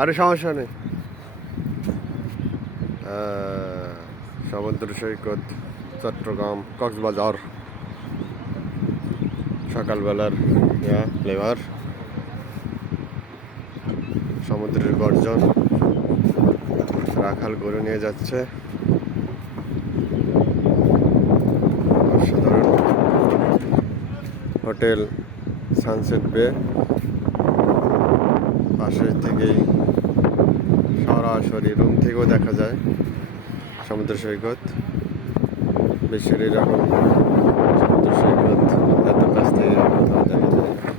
আরে সমস্যা নেই। সমুদ্র সৈকত চট্টগ্রাম কক্সবাজার সকালবেলার ফ্লেভার, সমুদ্রের গর্জন, রাখাল গরু নিয়ে যাচ্ছে, অসাধারণ। হোটেল সানসেট বে, পাশের থেকেই সরাসরি রুম থেকেও দেখা যায় সমুদ্র সৈকত। বিশ্বের এরকম সমুদ্র সৈকত এত কাছ থেকে কোথাও দেখা যায় না।